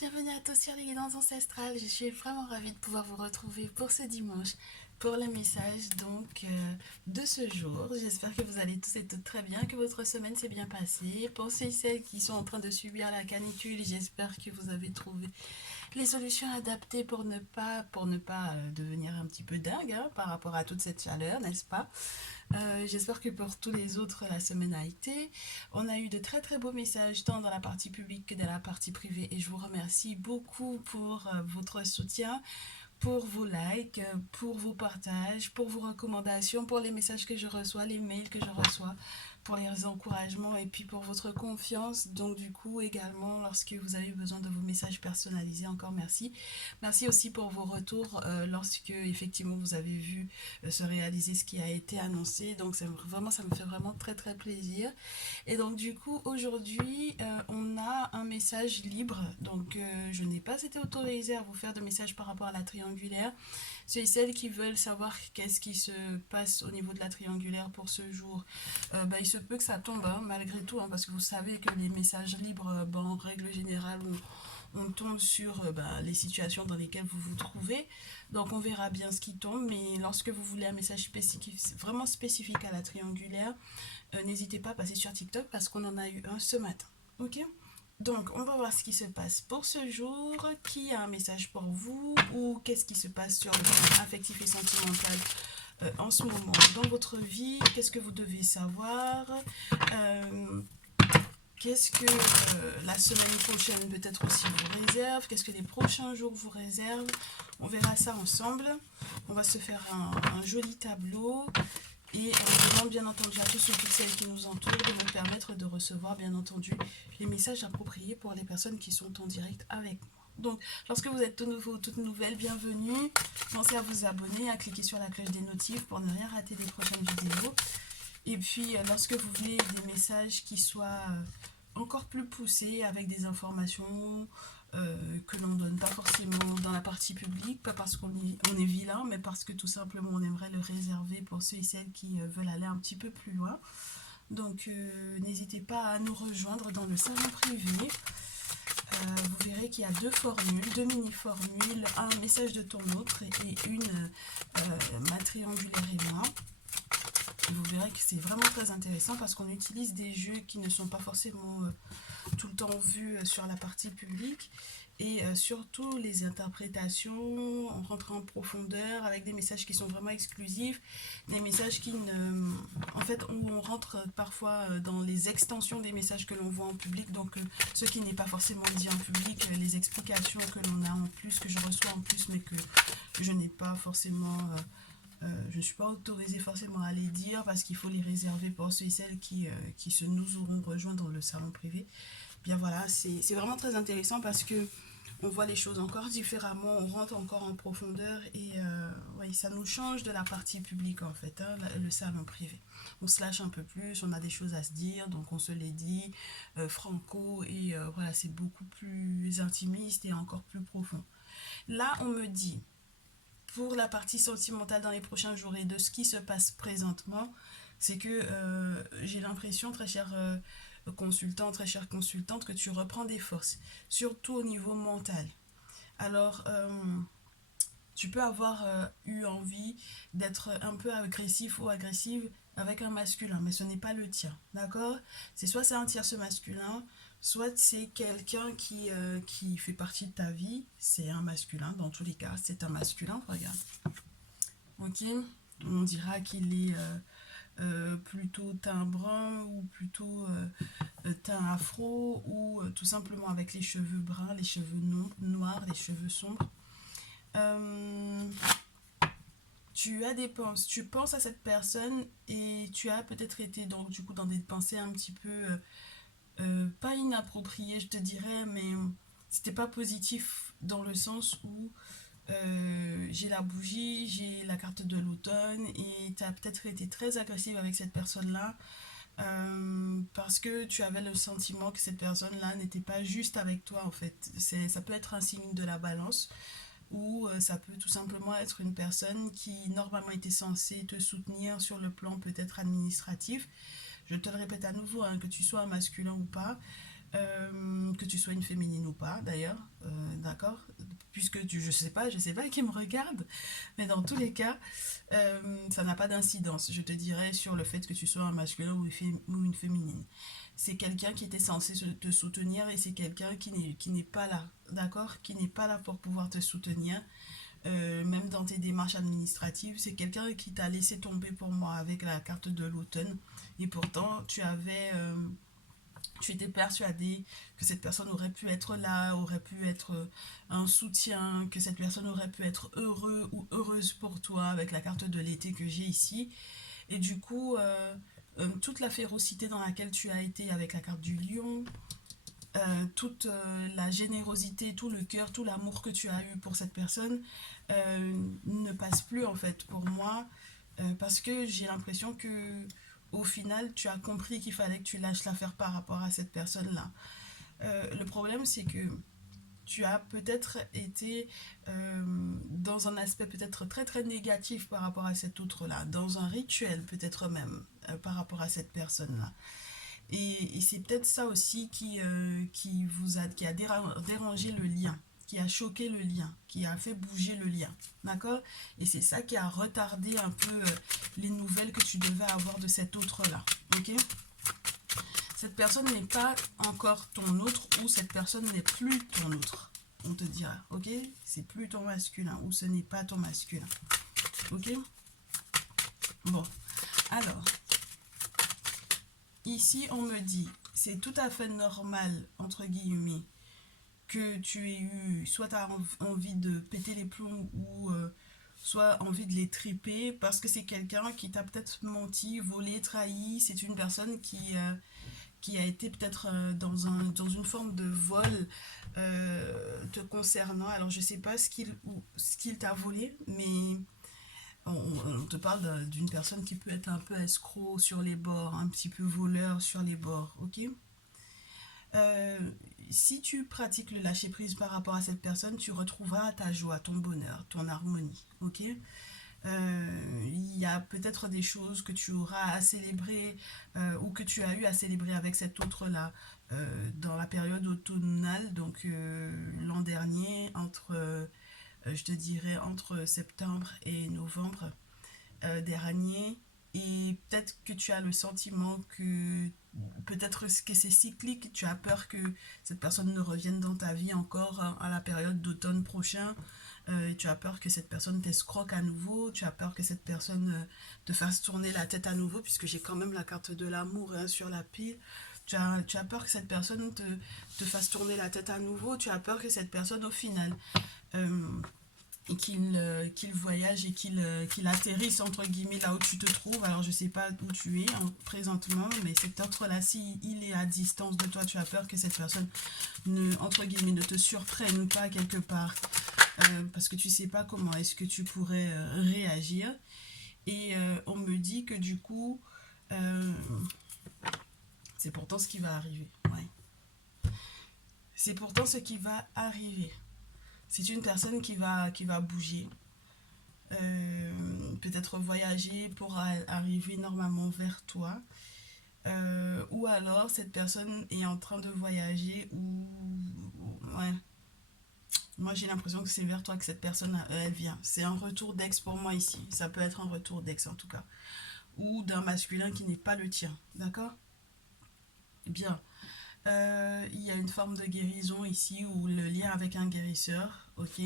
Bienvenue à tous sur les guidances ancestrales. Je suis vraiment ravie de pouvoir vous retrouver pour ce dimanche, pour le message de ce jour. J'espère que vous allez tous et toutes très bien, que votre semaine s'est bien passée. Pour ceux et celles qui sont en train de subir la canicule, j'espère que vous avez trouvé les solutions adaptées pour ne pas devenir un petit peu dingue par rapport à toute cette chaleur, n'est-ce pas? J'espère que pour tous les autres, la semaine a été. On a eu de très très beaux messages, tant dans la partie publique que dans la partie privée. Et je vous remercie beaucoup pour votre soutien, pour vos likes, pour vos partages, pour vos recommandations, pour les messages que je reçois, les mails que je reçois, pour les encouragements et puis pour votre confiance. Donc du coup également lorsque vous avez besoin de vos messages personnalisés, encore merci. Merci aussi pour vos retours lorsque effectivement vous avez vu se réaliser ce qui a été annoncé. Donc vraiment, ça me fait vraiment très très plaisir. Et donc du coup aujourd'hui on a un message libre. Donc je n'ai pas été autorisée à vous faire de messages par rapport à la triangulaire. Ceux et celles qui veulent savoir qu'est-ce qui se passe au niveau de la triangulaire pour ce jour, il se peut que ça tombe malgré tout, parce que vous savez que les messages libres, en règle générale, on tombe sur les situations dans lesquelles vous vous trouvez. Donc on verra bien ce qui tombe, mais lorsque vous voulez un message spécifique, vraiment spécifique à la triangulaire, n'hésitez pas à passer sur TikTok parce qu'on en a eu un ce matin. Ok? Donc, on va voir ce qui se passe pour ce jour. Qui a un message pour vous? Ou qu'est-ce qui se passe sur le plan affectif et sentimental en ce moment dans votre vie? Qu'est-ce que vous devez savoir? euh, Qu'est-ce que la semaine prochaine peut-être aussi vous réserve? Qu'est-ce que les prochains jours vous réservent? On verra ça ensemble. On va se faire un joli tableau. Et on demande bien entendu à tous et toutes celles qui nous entourent de nous permettre de recevoir bien entendu les messages appropriés pour les personnes qui sont en direct avec moi. Donc, lorsque vous êtes tout nouveau ou toute nouvelle, bienvenue. Pensez à vous abonner, à cliquer sur la cloche des notifs pour ne rien rater des prochaines vidéos. Et puis, lorsque vous voulez des messages qui soient encore plus poussés, avec des informations que l'on ne donne pas forcément dans la partie publique, pas parce on est vilain, mais parce que tout simplement on aimerait le réserver pour ceux et celles qui veulent aller un petit peu plus loin. Donc, n'hésitez pas à nous rejoindre dans le salon privé. Vous verrez qu'il y a deux formules, deux mini-formules, un message de ton autre et une ma triangulaire et moi. Vous verrez que c'est vraiment très intéressant parce qu'on utilise des jeux qui ne sont pas forcément tout le temps vus sur la partie publique et surtout les interprétations, on rentre en profondeur avec des messages qui sont vraiment exclusifs, des messages qui ne... En fait, où on rentre parfois dans les extensions des messages que l'on voit en public, donc ce qui n'est pas forcément dit en public, les explications que l'on a en plus, que je reçois en plus, mais que je n'ai pas forcément... je ne suis pas autorisée forcément à les dire parce qu'il faut les réserver pour ceux et celles qui nous auront rejoints dans le salon privé. Bien voilà, c'est vraiment très intéressant parce que on voit les choses encore différemment, on rentre encore en profondeur et ouais, ça nous change de la partie publique en fait, le salon privé. On se lâche un peu plus, on a des choses à se dire, donc on se les dit franco et voilà, c'est beaucoup plus intimiste et encore plus profond. Là, on me dit pour la partie sentimentale dans les prochains jours et de ce qui se passe présentement, c'est que j'ai l'impression, très cher consultant, très chère consultante, que tu reprends des forces, surtout au niveau mental. Alors, tu peux avoir eu envie d'être un peu agressif ou agressive avec un masculin, mais ce n'est pas le tien, d'accord? Soit c'est un tierce masculin, soit c'est quelqu'un qui fait partie de ta vie, c'est un masculin, dans tous les cas, c'est un masculin, regarde. Ok? On dira qu'il est plutôt teint brun ou plutôt teint afro ou tout simplement avec les cheveux bruns, les cheveux noirs, les cheveux sombres. Euh, tu penses à cette personne et tu as peut-être été donc du coup dans des pensées un petit peu pas inappropriées, je te dirais, mais c'était pas positif dans le sens où j'ai la bougie, j'ai la carte de l'automne et tu as peut-être été très agressive avec cette personne-là parce que tu avais le sentiment que cette personne-là n'était pas juste avec toi en fait. Ça peut être un signe de la balance ou ça peut tout simplement être une personne qui normalement était censée te soutenir sur le plan peut-être administratif. Je te le répète à nouveau, que tu sois un masculin ou pas, que tu sois une féminine ou pas d'ailleurs, d'accord, puisque je sais pas qui me regarde, mais dans tous les cas, ça n'a pas d'incidence, je te dirais, sur le fait que tu sois un masculin ou une féminine. C'est quelqu'un qui était censé te soutenir et c'est quelqu'un qui n'est pas là, d'accord, qui n'est pas là pour pouvoir te soutenir. Même dans tes démarches administratives, c'est quelqu'un qui t'a laissé tomber pour moi avec la carte de l'automne. Et pourtant, tu étais persuadé que cette personne aurait pu être là, aurait pu être un soutien, que cette personne aurait pu être heureux ou heureuse pour toi avec la carte de l'été que j'ai ici. Et du coup, toute la férocité dans laquelle tu as été avec la carte du lion, toute la générosité, tout le cœur, tout l'amour que tu as eu pour cette personne ne passe plus en fait pour moi parce que j'ai l'impression que au final tu as compris qu'il fallait que tu lâches l'affaire par rapport à cette personne-là. Le problème c'est que tu as peut-être été dans un aspect peut-être très très négatif par rapport à cet autre-là, dans un rituel peut-être même par rapport à cette personne-là. Et c'est peut-être ça aussi qui a dérangé le lien, qui a choqué le lien, qui a fait bouger le lien. D'accord? Et c'est ça qui a retardé un peu les nouvelles que tu devais avoir de cet autre-là. Ok? Cette personne n'est pas encore ton autre ou cette personne n'est plus ton autre. On te dira, ok? C'est plus ton masculin ou ce n'est pas ton masculin. Ok? Bon, alors, ici, on me dit, c'est tout à fait normal, entre guillemets, que tu aies eu, soit tu as envie de péter les plombs ou soit envie de les triper, parce que c'est quelqu'un qui t'a peut-être menti, volé, trahi. C'est une personne qui a été peut-être dans une forme de vol te concernant. Alors, je sais pas ce qu'il t'a volé, mais on te parle d'une personne qui peut être un peu escroc sur les bords, un petit peu voleur sur les bords, ok? Euh, Si tu pratiques le lâcher prise par rapport à cette personne, tu retrouveras ta joie, ton bonheur, ton harmonie, ok? Il y a peut-être des choses que tu auras à célébrer ou que tu as eu à célébrer avec cet autre-là dans la période automnale, donc l'an dernier, je te dirais, entre septembre et novembre dernier. Et peut-être que tu as le sentiment que peut-être que c'est cyclique, tu as peur que cette personne ne revienne dans ta vie encore à la période d'automne prochain. Tu as peur que cette personne t'escroque à nouveau, tu as peur que cette personne te fasse tourner la tête à nouveau, puisque j'ai quand même la carte de l'amour hein, sur la pile. Tu as peur que cette personne te fasse tourner la tête à nouveau, tu as peur que cette personne au final euh, et qu'il voyage et qu'il atterrisse entre guillemets là où tu te trouves. Alors je sais pas où tu es présentement, mais cet autre-là, si il est à distance de toi, tu as peur que cette personne entre guillemets ne te surprenne pas quelque part parce que tu sais pas comment est-ce que tu pourrais réagir. Et on me dit que du coup, euh, c'est pourtant ce qui va arriver. Ouais. C'est pourtant ce qui va arriver. C'est une personne qui va bouger, peut-être voyager pour arriver normalement vers toi. Ou alors cette personne est en train de voyager ou... Ouais. Moi j'ai l'impression que c'est vers toi que cette personne elle vient. C'est un retour d'ex pour moi ici. Ça peut être un retour d'ex en tout cas. Ou d'un masculin qui n'est pas le tien. D'accord? Bien. Il y a une forme de guérison ici ou le lien avec un guérisseur. Ok.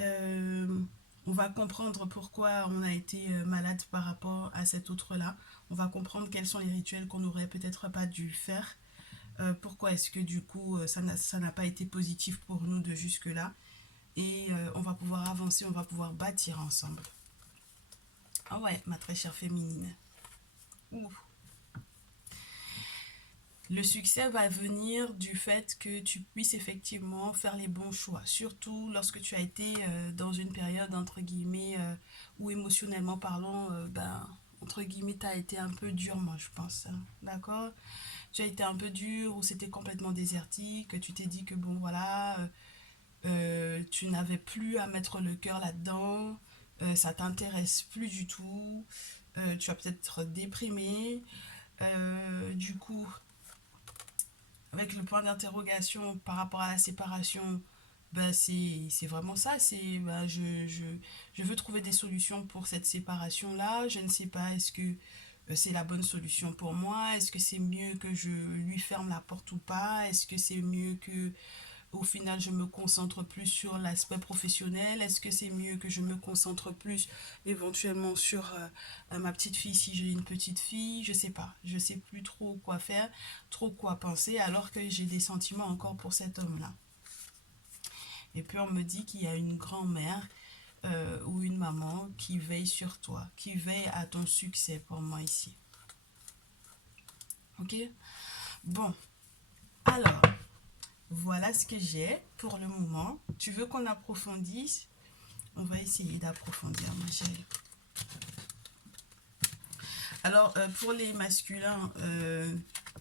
Euh, on va comprendre pourquoi on a été malade par rapport à cet autre-là. On va comprendre quels sont les rituels qu'on n'aurait peut-être pas dû faire. Pourquoi est-ce que du coup ça n'a pas été positif pour nous de jusque-là. Et on va pouvoir avancer, on va pouvoir bâtir ensemble. Ah ouais, ma très chère féminine. Ouh. Le succès va venir du fait que tu puisses effectivement faire les bons choix, surtout lorsque tu as été dans une période entre guillemets où émotionnellement parlant, ben entre guillemets, tu as été un peu dur, moi je pense, hein. D'accord? Tu as été un peu dur ou c'était complètement désertique, tu t'es dit que bon voilà, tu n'avais plus à mettre le cœur là-dedans, ça t'intéresse plus du tout, tu vas peut-être déprimé, du coup avec le point d'interrogation par rapport à la séparation, bah c'est vraiment ça. C'est bah, je veux trouver des solutions pour cette séparation-là. Je ne sais pas, est-ce que c'est la bonne solution pour moi? Est-ce que c'est mieux que je lui ferme la porte ou pas? Est-ce que c'est mieux que au final je me concentre plus sur l'aspect professionnel? Est-ce que c'est mieux que je me concentre plus éventuellement sur ma petite fille si j'ai une petite fille? Je sais pas, je sais plus trop quoi faire, trop quoi penser alors que j'ai des sentiments encore pour cet homme-là. Et puis on me dit qu'il y a une grand-mère ou une maman qui veille sur toi, qui veille à ton succès pour moi ici. Ok? Bon, alors, voilà ce que j'ai pour le moment. Tu veux qu'on approfondisse? On va essayer d'approfondir, ma chérie. Alors, pour les masculins,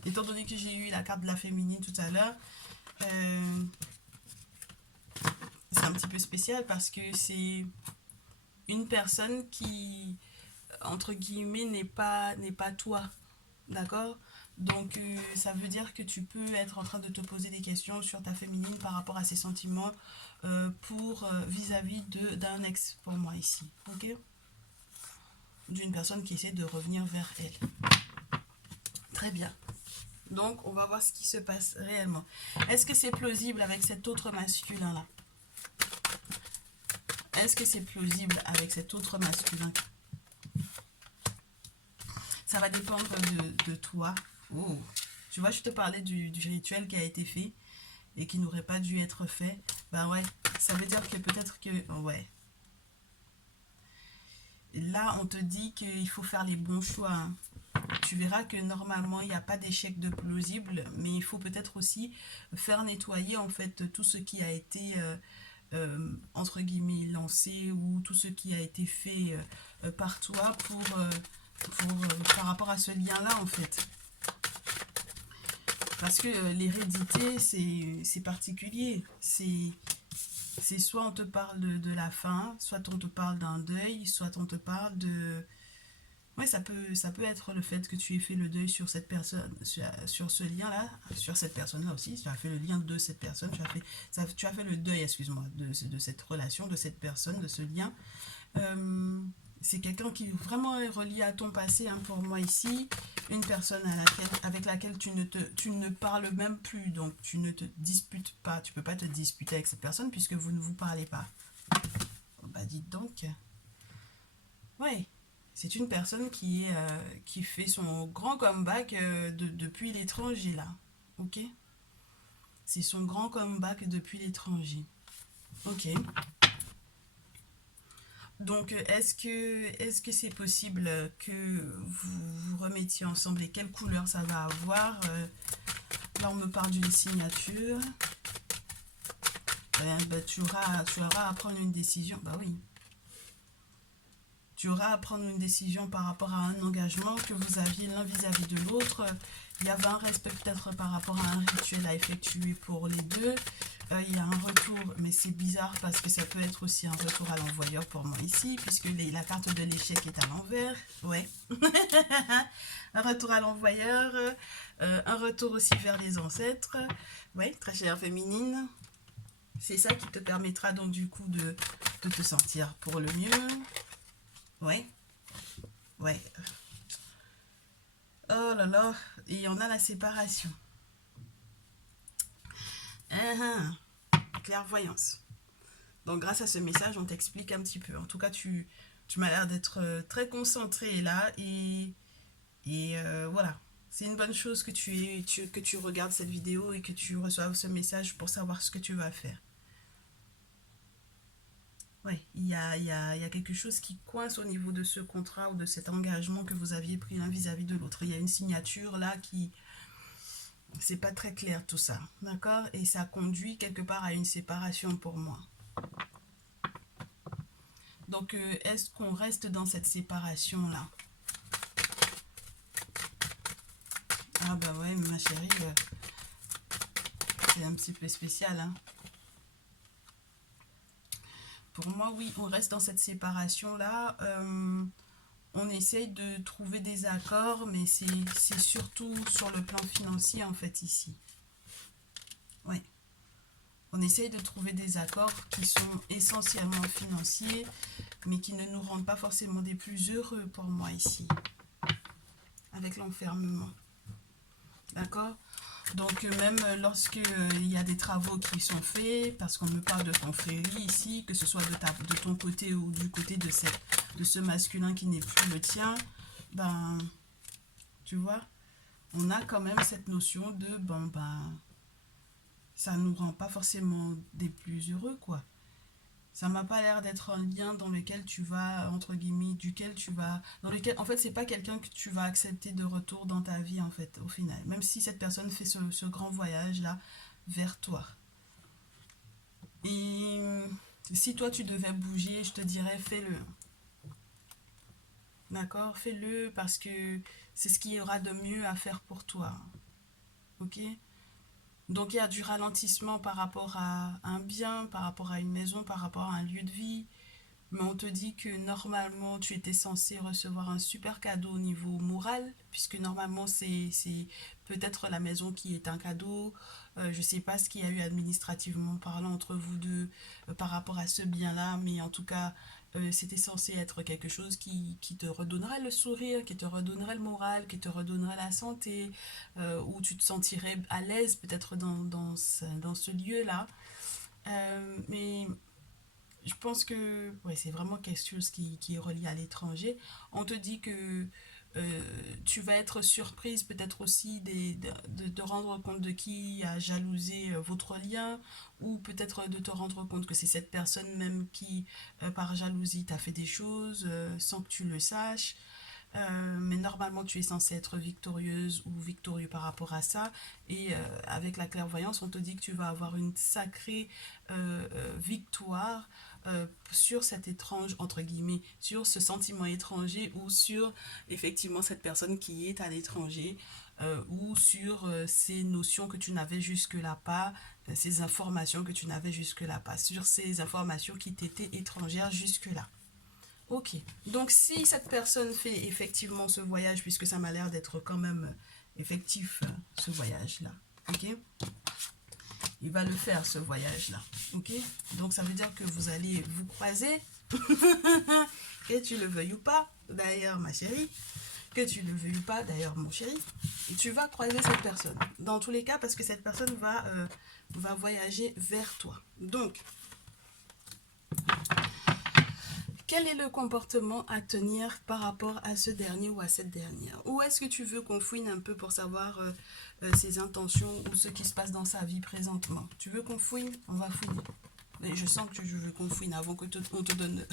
étant donné que j'ai eu la carte de la féminine tout à l'heure, c'est un petit peu spécial parce que c'est une personne qui, entre guillemets, n'est pas toi. D'accord? Donc, ça veut dire que tu peux être en train de te poser des questions sur ta féminine par rapport à ses sentiments pour vis-à-vis d'un ex, pour moi ici. Ok? D'une personne qui essaie de revenir vers elle. Très bien. Donc, on va voir ce qui se passe réellement. Est-ce que c'est plausible avec cet autre masculin-là? Est-ce que c'est plausible avec cet autre masculin? Ça va dépendre de toi. Oh. Tu vois, je te parlais du rituel qui a été fait et qui n'aurait pas dû être fait. Bah ouais, ça veut dire que peut-être que... Ouais. Là, on te dit qu'il faut faire les bons choix. Hein. Tu verras que normalement, il n'y a pas d'échec de plausible, mais il faut peut-être aussi faire nettoyer en fait tout ce qui a été... entre guillemets lancé ou tout ce qui a été fait par toi par rapport à ce lien-là en fait. Parce que l'hérédité, c'est particulier. C'est soit on te parle de la fin, soit on te parle d'un deuil, soit on te parle de... Ouais, ça peut être le fait que tu aies fait le deuil sur cette personne, sur ce lien-là, sur cette personne-là aussi. Tu as fait le lien de cette personne, tu as fait le deuil, excuse-moi, de cette relation, de cette personne, de ce lien. C'est quelqu'un qui vraiment est relié à ton passé, hein, pour moi ici. Une personne avec laquelle tu ne parles même plus, donc tu ne te disputes pas. Tu ne peux pas te disputer avec cette personne puisque vous ne vous parlez pas. Bah dites donc. Ouais, c'est une personne qui fait son grand comeback depuis l'étranger là. Ok? C'est son grand comeback depuis l'étranger. Ok. Donc, est-ce que c'est possible que vous vous remettiez ensemble et quelle couleur ça va avoir? Là, on me parle d'une signature. Ben, tu auras à prendre une décision. Bah oui. Tu auras à prendre une décision par rapport à un engagement que vous aviez l'un vis-à-vis de l'autre. Il y avait un respect peut-être par rapport à un rituel à effectuer pour les deux. Il y a un retour, mais c'est bizarre parce que ça peut être aussi un retour à l'envoyeur pour moi ici, puisque la carte de l'échec est à l'envers. Ouais. Un retour à l'envoyeur, un retour aussi vers les ancêtres. Ouais, très chère féminine. C'est ça qui te permettra donc du coup de te sentir pour le mieux. Ouais, ouais. Oh là là, et on a la séparation. Clairvoyance. Donc grâce à ce message, on t'explique un petit peu. En tout cas, tu m'as l'air d'être très concentré là et voilà. C'est une bonne chose que que tu regardes cette vidéo et que tu reçoives ce message pour savoir ce que tu vas faire. Ouais, il y a quelque chose qui coince au niveau de ce contrat ou de cet engagement que vous aviez pris l'un vis-à-vis de l'autre. Il y a une signature là qui... C'est pas très clair tout ça, d'accord? Et ça conduit quelque part à une séparation pour moi. Donc, est-ce qu'on reste dans cette séparation-là? Ah bah ouais, ma chérie, c'est un petit peu spécial, hein. Pour moi, oui, on reste dans cette séparation-là. On essaye de trouver des accords, mais c'est surtout sur le plan financier, en fait, ici. Ouais. On essaye de trouver des accords qui sont essentiellement financiers, mais qui ne nous rendent pas forcément des plus heureux pour moi ici, avec l'enfermement. D'accord? Donc même lorsque il y a des travaux qui sont faits, parce qu'on me parle de confrérie ici, que ce soit de ton côté ou du côté de ce masculin qui n'est plus le tien, ben, tu vois, on a quand même cette notion de, bon, ben, ça nous rend pas forcément des plus heureux, quoi. Ça m'a pas l'air d'être un lien dans lequel tu vas, entre guillemets, duquel tu vas, dans lequel, en fait, c'est pas quelqu'un que tu vas accepter de retour dans ta vie, en fait, au final. Même si cette personne fait ce grand voyage-là vers toi. Et si toi, tu devais bouger, je te dirais, fais-le. D'accord? Fais-le parce que c'est ce qu'il y aura de mieux à faire pour toi. Ok? Donc, il y a du ralentissement par rapport à un bien, par rapport à une maison, par rapport à un lieu de vie. Mais on te dit que normalement, tu étais censé recevoir un super cadeau au niveau moral, puisque normalement, c'est peut-être la maison qui est un cadeau. Je ne sais pas ce qu'il y a eu administrativement parlant entre vous deux par rapport à ce bien-là, mais en tout cas, c'était censé être quelque chose qui te redonnerait le sourire, qui te redonnerait le moral, qui te redonnerait la santé, où tu te sentirais à l'aise peut-être dans ce lieu-là. Mais je pense que ouais, c'est vraiment quelque chose qui est relié à l'étranger. On te dit que euh, tu vas être surprise peut-être aussi de te rendre compte de qui a jalousé votre lien ou peut-être de te rendre compte que c'est cette personne même qui, par jalousie, t'a fait des choses sans que tu le saches. Mais normalement, tu es censée être victorieuse ou victorieux par rapport à ça. Et avec la clairvoyance, on te dit que tu vas avoir une sacrée victoire sur cet étrange, entre guillemets, sur ce sentiment étranger ou sur effectivement cette personne qui est à l'étranger ou sur ces notions que tu n'avais jusque-là pas, ces informations que tu n'avais jusque-là pas, sur ces informations qui t'étaient étrangères jusque-là. Ok. Donc, si cette personne fait effectivement ce voyage, puisque ça m'a l'air d'être quand même effectif, ce voyage-là, ok? Il va le faire, ce voyage-là, ok? Donc, ça veut dire que vous allez vous croiser, que tu le veuilles ou pas, d'ailleurs, ma chérie, que tu le veuilles ou pas, d'ailleurs, mon chéri, et tu vas croiser cette personne. Dans tous les cas, parce que cette personne va voyager vers toi. Donc, quel est le comportement à tenir par rapport à ce dernier ou à cette dernière? Ou est-ce que tu veux qu'on fouine un peu pour savoir ses intentions ou ce qui se passe dans sa vie présentement? Tu veux qu'on fouine? On va fouiner. Mais je sens que je veux qu'on fouine avant que on te donne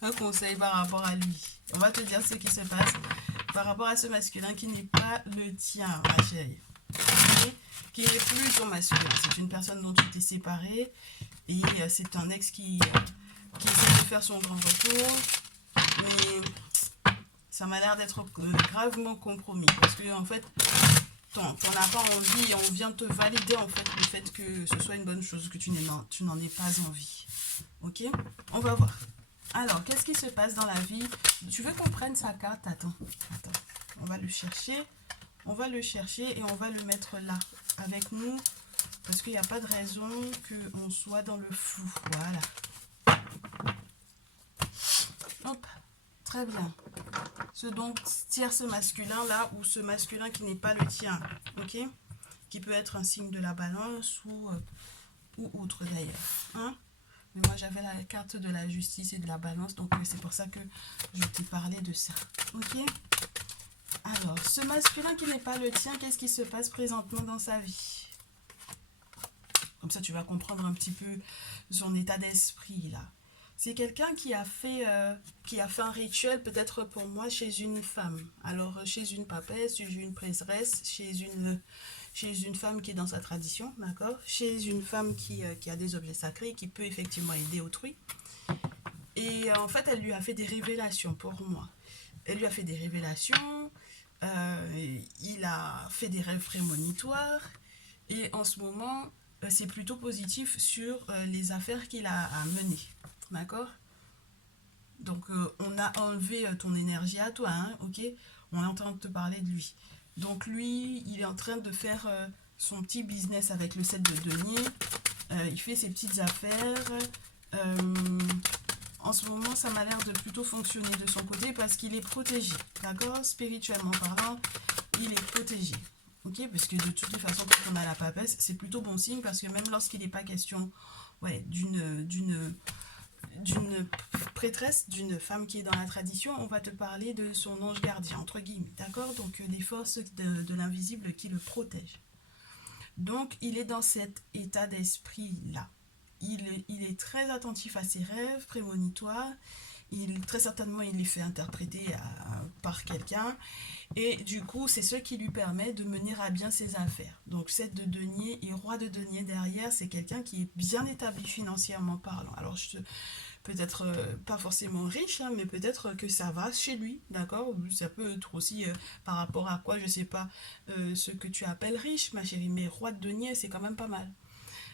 un conseil par rapport à lui. On va te dire ce qui se passe par rapport à ce masculin qui n'est pas le tien, ma chérie. Okay? Qui n'est plus ton masculin. C'est une personne dont tu t'es séparé et c'est un ex qui essaie de faire son grand retour, mais ça m'a l'air d'être gravement compromis parce que en fait, t'en as pas envie et on vient te valider en fait le fait que ce soit une bonne chose, que tu n'en aies pas envie. Ok? On va voir. Alors, qu'est-ce qui se passe dans la vie? Tu veux qu'on prenne sa carte? Attends. On va le chercher. On va le chercher et on va le mettre là avec nous parce qu'il n'y a pas de raison qu'on soit dans le flou. Voilà. Hop, très bien. Ce donc tierce masculin là ou ce masculin qui n'est pas le tien, ok? Qui peut être un signe de la balance ou autre d'ailleurs. Hein? Mais moi j'avais la carte de la justice et de la balance, donc c'est pour ça que je t'ai parlé de ça. Ok? Alors, ce masculin qui n'est pas le tien, qu'est-ce qui se passe présentement dans sa vie? Comme ça tu vas comprendre un petit peu son état d'esprit là. C'est quelqu'un qui a fait un rituel peut-être pour moi chez une femme. Alors chez une papesse, chez une prêtresse, chez une femme qui est dans sa tradition, d'accord? Chez une femme qui a des objets sacrés, qui peut effectivement aider autrui. Et en fait, elle lui a fait des révélations pour moi. Elle lui a fait des révélations, il a fait des rêves prémonitoires, et en ce moment, c'est plutôt positif sur les affaires qu'il a menées. D'accord? Donc, on a enlevé ton énergie à toi, hein, ok? On est en train de te parler de lui. Donc, lui, il est en train de faire son petit business avec le 7 de denier. Il fait ses petites affaires. En ce moment, ça m'a l'air de plutôt fonctionner de son côté parce qu'il est protégé. D'accord? Spirituellement parlant, il est protégé. Ok? Parce que de toutes les façons, quand on a la papesse, c'est plutôt bon signe parce que même lorsqu'il n'est pas question d'une prêtresse, d'une femme qui est dans la tradition, on va te parler de son ange gardien, entre guillemets. D'accord? Donc, des forces de l'invisible qui le protègent. Donc, il est dans cet état d'esprit-là. Il est très attentif à ses rêves prémonitoires. Très certainement, il les fait interpréter par quelqu'un. Et du coup, c'est ce qui lui permet de mener à bien ses affaires. Donc, 7 de denier et roi de denier derrière, c'est quelqu'un qui est bien établi financièrement parlant. Alors, peut-être pas forcément riche, hein, mais peut-être que ça va chez lui, d'accord? Ça peut être aussi par rapport à quoi, je sais pas, ce que tu appelles riche, ma chérie, mais roi de denier, c'est quand même pas mal.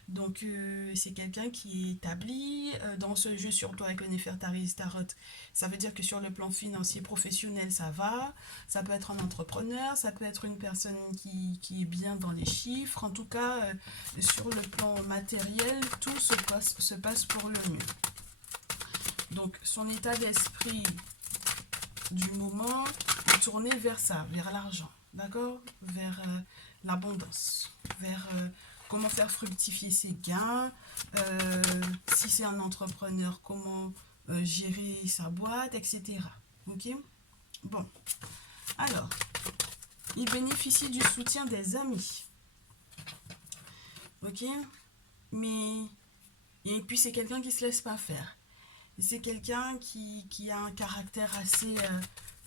Donc, c'est quelqu'un qui est établi dans ce jeu, surtout avec le Néfertari Tarot. Ça veut dire que sur le plan financier professionnel, ça va. Ça peut être un entrepreneur, ça peut être une personne qui est bien dans les chiffres. En tout cas, sur le plan matériel, tout se passe pour le mieux. Donc, son état d'esprit du moment est tourné vers ça, vers l'argent, d'accord? Vers l'abondance, vers comment faire fructifier ses gains, si c'est un entrepreneur, comment gérer sa boîte, etc. Ok? Bon, alors, il bénéficie du soutien des amis, ok? Mais, et puis c'est quelqu'un qui ne se laisse pas faire. C'est quelqu'un qui a un caractère assez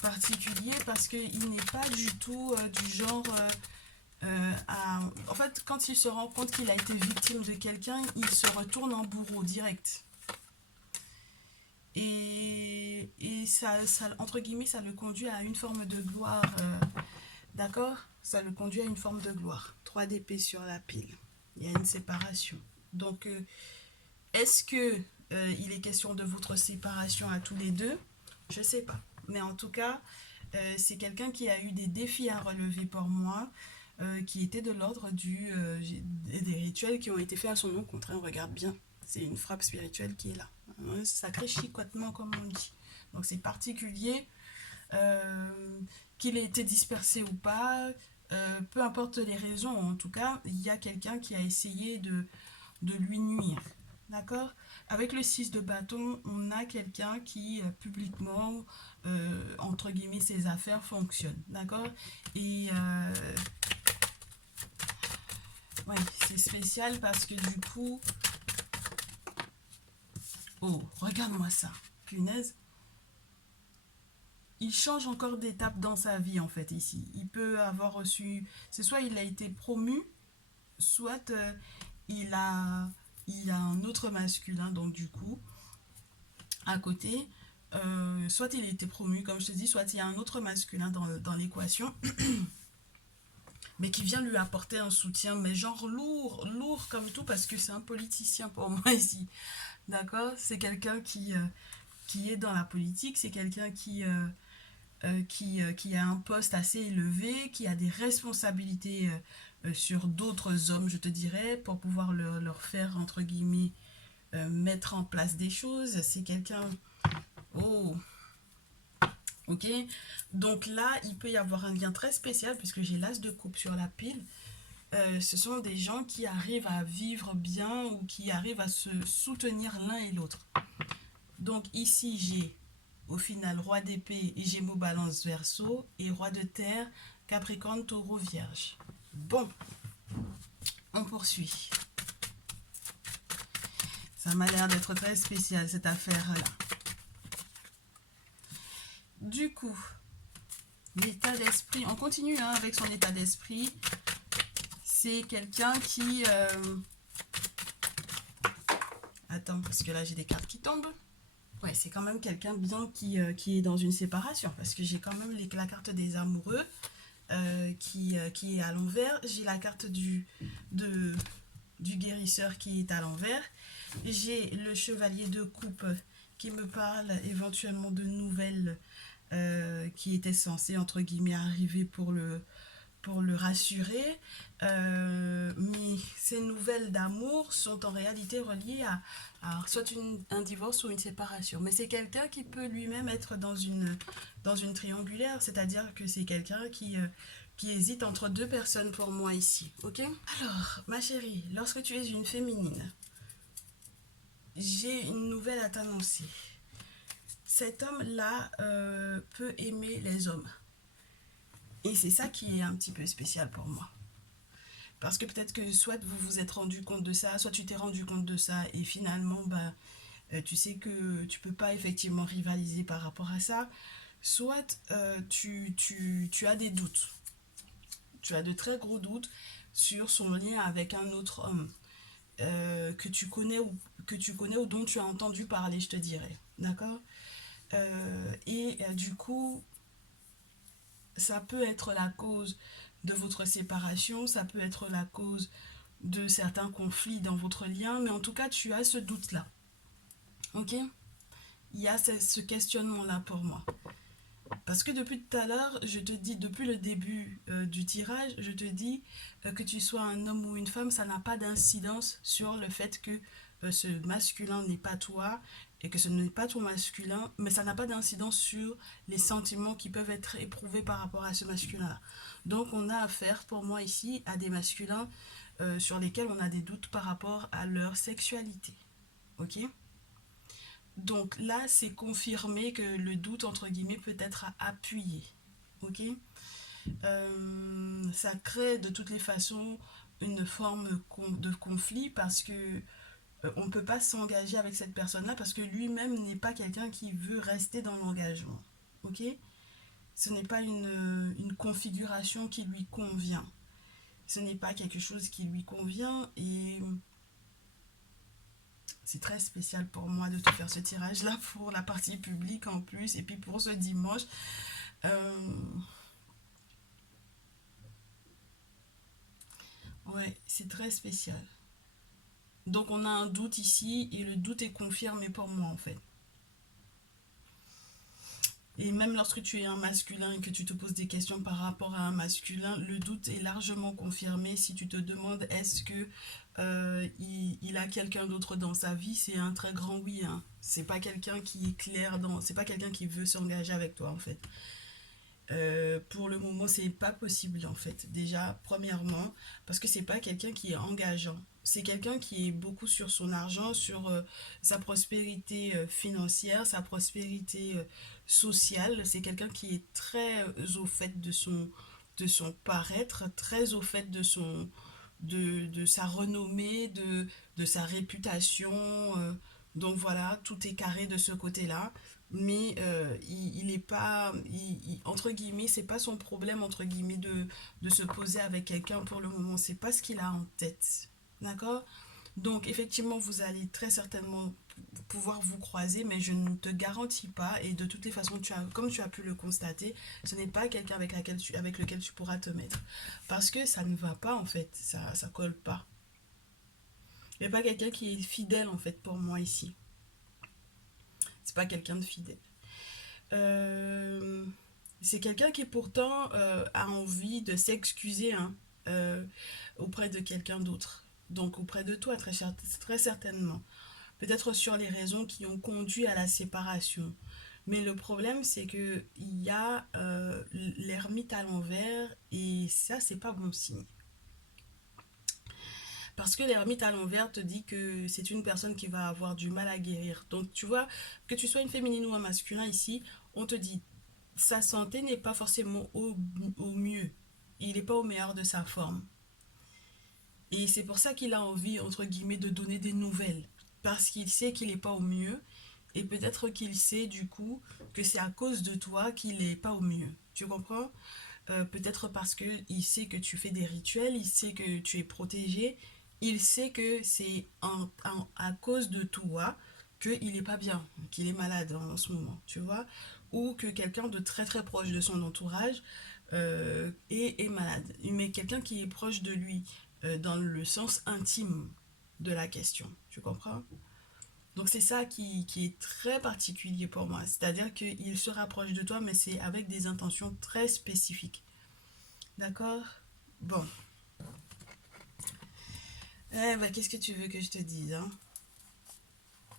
particulier parce qu'il n'est pas du tout du genre en fait, quand il se rend compte qu'il a été victime de quelqu'un, il se retourne en bourreau direct. Et entre guillemets, ça le conduit à une forme de gloire. D'accord? Ça le conduit à une forme de gloire. 3 d'épée sur la pile. Il y a une séparation. Donc, est-ce que il est question de votre séparation à tous les deux? Je sais pas. Mais en tout cas, c'est quelqu'un qui a eu des défis à relever pour moi, qui étaient de l'ordre des rituels qui ont été faits à son encontre. On regarde bien. C'est une frappe spirituelle qui est là. Un sacré chicotement, comme on dit. Donc c'est particulier. Qu'il ait été dispersé ou pas, peu importe les raisons, en tout cas, il y a quelqu'un qui a essayé de lui nuire. D'accord? Avec le 6 de bâton, on a quelqu'un qui, publiquement, entre guillemets, ses affaires fonctionnent. D'accord? Et ouais, c'est spécial parce que du coup... Oh, regarde-moi ça. Punaise. Il change encore d'étape dans sa vie, en fait, ici. Il peut avoir reçu... C'est soit il a été promu, soit il a un autre masculin, donc du coup, à côté, soit il a été promu, comme je te dis, soit il y a un autre masculin dans l'équation, mais qui vient lui apporter un soutien, mais genre lourd, lourd comme tout, parce que c'est un politicien pour moi ici, d'accord? C'est quelqu'un qui est dans la politique, c'est quelqu'un qui a un poste assez élevé, qui a des responsabilités sur d'autres hommes, je te dirais, pour pouvoir leur faire, entre guillemets, mettre en place des choses. C'est quelqu'un... Oh, ok. Donc là, il peut y avoir un lien très spécial, puisque j'ai l'as de coupe sur la pile. Ce sont des gens qui arrivent à vivre bien ou qui arrivent à se soutenir l'un et l'autre. Donc ici, j'ai au final roi d'épée, Gémeaux, Balance, Verseau, et roi de terre, Capricorne, Taureau, Vierge. Bon, on poursuit. Ça m'a l'air d'être très spécial, cette affaire-là. Du coup, l'état d'esprit, on continue avec son état d'esprit. C'est quelqu'un qui... Attends, parce que là, j'ai des cartes qui tombent. Ouais, c'est quand même quelqu'un bien qui est dans une séparation, parce que j'ai quand même la carte des amoureux qui est à l'envers. J'ai la carte du guérisseur qui est à l'envers. J'ai le chevalier de coupe qui me parle éventuellement de nouvelles qui étaient censées, entre guillemets, arriver pour le rassurer, mais ces nouvelles d'amour sont en réalité reliées à soit un divorce ou une séparation. Mais c'est quelqu'un qui peut lui-même être dans une triangulaire, c'est-à-dire que c'est quelqu'un qui hésite entre deux personnes pour moi ici, ok? Alors, ma chérie, lorsque tu es une féminine, j'ai une nouvelle à t'annoncer. Cet homme-là peut aimer les hommes. Et c'est ça qui est un petit peu spécial pour moi. Parce que peut-être que soit vous vous êtes rendu compte de ça, soit tu t'es rendu compte de ça, et finalement, bah, tu sais que tu peux pas effectivement rivaliser par rapport à ça, soit tu as des doutes. Tu as de très gros doutes sur son lien avec un autre homme que tu connais ou dont tu as entendu parler, je te dirais. D'accord. Du coup, ça peut être la cause de votre séparation, ça peut être la cause de certains conflits dans votre lien, mais en tout cas, tu as ce doute-là. Ok? Il y a ce questionnement-là pour moi. Parce que depuis tout à l'heure, je te dis, depuis le début du tirage, je te dis que tu sois un homme ou une femme, ça n'a pas d'incidence sur le fait que ce masculin n'est pas toi et que ce n'est pas ton masculin, mais ça n'a pas d'incidence sur les sentiments qui peuvent être éprouvés par rapport à ce masculin-là. Donc on a affaire pour moi ici à des masculins sur lesquels on a des doutes par rapport à leur sexualité. Ok? Donc là, c'est confirmé que le doute, entre guillemets, peut être appuyé. Ok. Ça crée de toutes les façons une forme de conflit parce que on ne peut pas s'engager avec cette personne-là parce que lui-même n'est pas quelqu'un qui veut rester dans l'engagement. Ok. Ce n'est pas une configuration qui lui convient. Ce n'est pas quelque chose qui lui convient et c'est très spécial pour moi de te faire ce tirage-là pour la partie publique en plus et puis pour ce dimanche. Euh, ouais, c'est très spécial. Donc on a un doute ici et le doute est confirmé pour moi en fait. Et même lorsque tu es un masculin et que tu te poses des questions par rapport à un masculin, le doute est largement confirmé. Si tu te demandes est-ce que il a quelqu'un d'autre dans sa vie, c'est un très grand oui. Hein. C'est pas quelqu'un qui est clair dans, c'est pas quelqu'un qui veut s'engager avec toi en fait. Pour le moment, c'est pas possible en fait. Déjà, premièrement, parce que c'est pas quelqu'un qui est engageant. C'est quelqu'un qui est beaucoup sur son argent, sur sa prospérité financière, sa prospérité sociale. C'est quelqu'un qui est très au fait de son paraître, très au fait de sa renommée, de sa réputation. Donc voilà, tout est carré de ce côté-là. Mais il est pas, entre guillemets, c'est pas son problème, entre guillemets, de se poser avec quelqu'un pour le moment. C'est pas ce qu'il a en tête. D'accord? Donc, effectivement, vous allez très certainement pouvoir vous croiser, mais je ne te garantis pas. Et de toutes les façons, comme tu as pu le constater, ce n'est pas quelqu'un avec lequel tu pourras te mettre. Parce que ça ne va pas, en fait. Ça colle pas. Il n'y a pas quelqu'un qui est fidèle, en fait, pour moi ici. C'est pas quelqu'un de fidèle. Euh, c'est quelqu'un qui pourtant a envie de s'excuser hein, euh, auprès de quelqu'un d'autre. Donc auprès de toi, très certainement. Peut-être sur les raisons qui ont conduit à la séparation. Mais le problème, c'est que il y a l'ermite à l'envers et ça, c'est pas bon signe. Parce que l'ermite à l'envers te dit que c'est une personne qui va avoir du mal à guérir. Donc tu vois, que tu sois une féminine ou un masculin ici, on te dit sa santé n'est pas forcément au mieux. Il n'est pas au meilleur de sa forme. Et c'est pour ça qu'il a envie, entre guillemets, de donner des nouvelles. Parce qu'il sait qu'il n'est pas au mieux. Et peut-être qu'il sait, du coup, que c'est à cause de toi qu'il n'est pas au mieux. Tu comprends? Peut-être parce qu'il sait que tu fais des rituels, il sait que tu es protégé. Il sait que c'est à cause de toi qu'il n'est pas bien, qu'il est malade en ce moment, tu vois? Ou que quelqu'un de très très proche de son entourage est malade. Mais quelqu'un qui est proche de lui dans le sens intime de la question. Tu comprends? Donc c'est ça qui est très particulier pour moi. C'est-à-dire qu'il se rapproche de toi, mais c'est avec des intentions très spécifiques. D'accord? Bon. Eh ben, qu'est-ce que tu veux que je te dise, hein?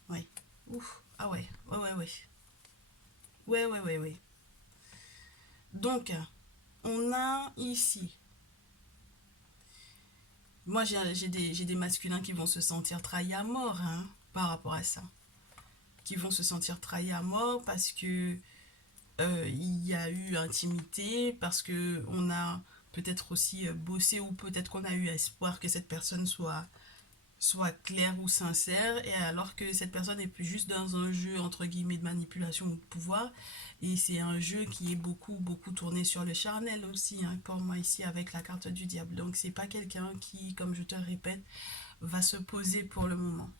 Ouais. Ouf. Ah ouais. Ouais, ouais, ouais. Ouais, ouais, ouais, ouais. Donc, on a ici. Moi, j'ai des masculins qui vont se sentir trahis à mort, hein, par rapport à ça. Qui vont se sentir trahis à mort parce que il y a eu intimité, parce que on a peut-être aussi bossé, ou peut-être qu'on a eu espoir que cette personne soit claire ou sincère, et alors que cette personne est plus juste dans un jeu entre guillemets de manipulation ou de pouvoir, et c'est un jeu qui est beaucoup tourné sur le charnel aussi, hein, pour moi ici avec la carte du diable. Donc c'est pas quelqu'un qui, comme je te le répète, va se poser pour le moment.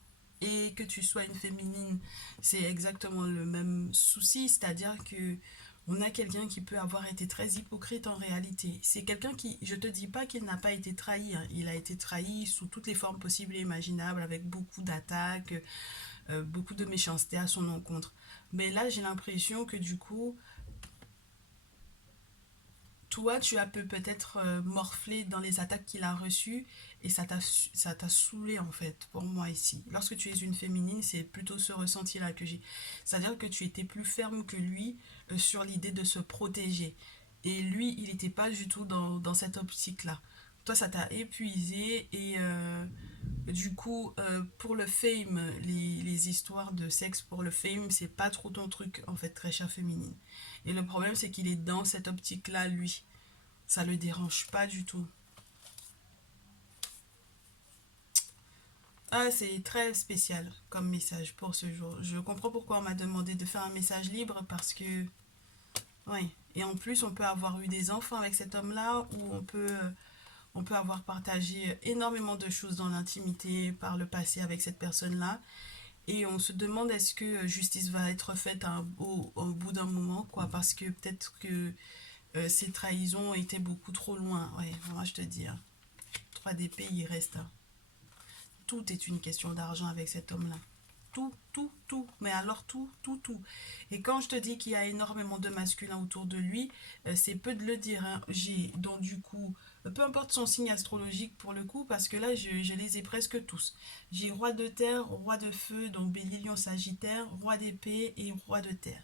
Et que tu sois une féminine, c'est exactement le même souci, c'est-à-dire que on a quelqu'un qui peut avoir été très hypocrite en réalité. C'est quelqu'un qui, je te dis pas qu'il n'a pas été trahi, hein. Il a été trahi sous toutes les formes possibles et imaginables, avec beaucoup d'attaques, beaucoup de méchanceté à son encontre. Mais là, j'ai l'impression que du coup, toi, tu as peut-être morflé dans les attaques qu'il a reçues, et ça t'a saoulé en fait, pour moi ici. Lorsque tu es une féminine, c'est plutôt ce ressenti-là que j'ai. C'est-à-dire que tu étais plus ferme que lui sur l'idée de se protéger. Et lui, il n'était pas du tout dans cette optique-là. Toi, ça t'a épuisé, et du coup, pour le fame, les histoires de sexe pour le fame, c'est pas trop ton truc en fait, très chère féminine. Et le problème, c'est qu'il est dans cette optique-là, lui. Ça le dérange pas du tout. Ah, c'est très spécial comme message pour ce jour. Je comprends pourquoi on m'a demandé de faire un message libre, parce que, oui. Et en plus, on peut avoir eu des enfants avec cet homme-là, ou on peut avoir partagé énormément de choses dans l'intimité par le passé avec cette personne-là. Et on se demande est-ce que justice va être faite au bout d'un moment, quoi. Parce que peut-être que ces trahisons étaient beaucoup trop loin. Ouais, moi je te dis, hein. 3 d'épée, il reste, hein. Tout est une question d'argent avec cet homme-là. Tout. Mais alors tout. Et quand je te dis qu'il y a énormément de masculins autour de lui, c'est peu de le dire, hein. J'ai donc du coup, peu importe son signe astrologique pour le coup, parce que là je les ai presque tous. J'ai roi de terre, roi de feu, donc bélier, lion, sagittaire, roi d'épée et roi de terre.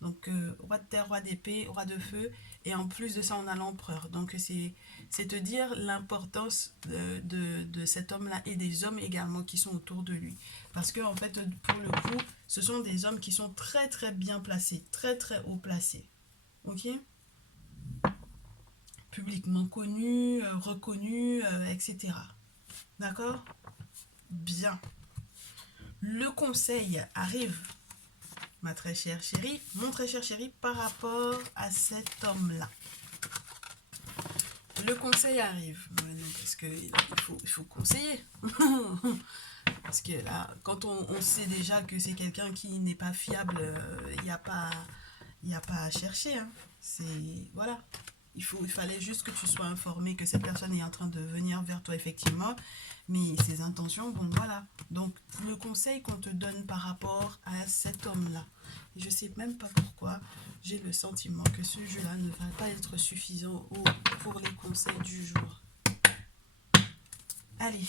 Donc, roi de terre, roi d'épée, roi de feu. Et en plus de ça, on a l'empereur. Donc, c'est te dire l'importance de cet homme-là, et des hommes également qui sont autour de lui. Parce que, en fait, pour le coup, ce sont des hommes qui sont très bien placés, très haut placés. Ok? Publiquement connus, reconnus, etc. D'accord? Bien. Le conseil arrive, ma très chère chérie, mon très cher chéri, par rapport à cet homme-là. Le conseil arrive. Ouais, non, parce que il faut conseiller. Parce que là, quand on sait déjà que c'est quelqu'un qui n'est pas fiable, il n'y a pas à chercher, hein. C'est, voilà. Il fallait juste que tu sois informé que cette personne est en train de venir vers toi, effectivement. Mais ses intentions, bon, voilà. Donc, le conseil qu'on te donne par rapport à cet homme-là, je sais même pas pourquoi, j'ai le sentiment que ce jeu-là ne va pas être suffisant pour les conseils du jour. Allez,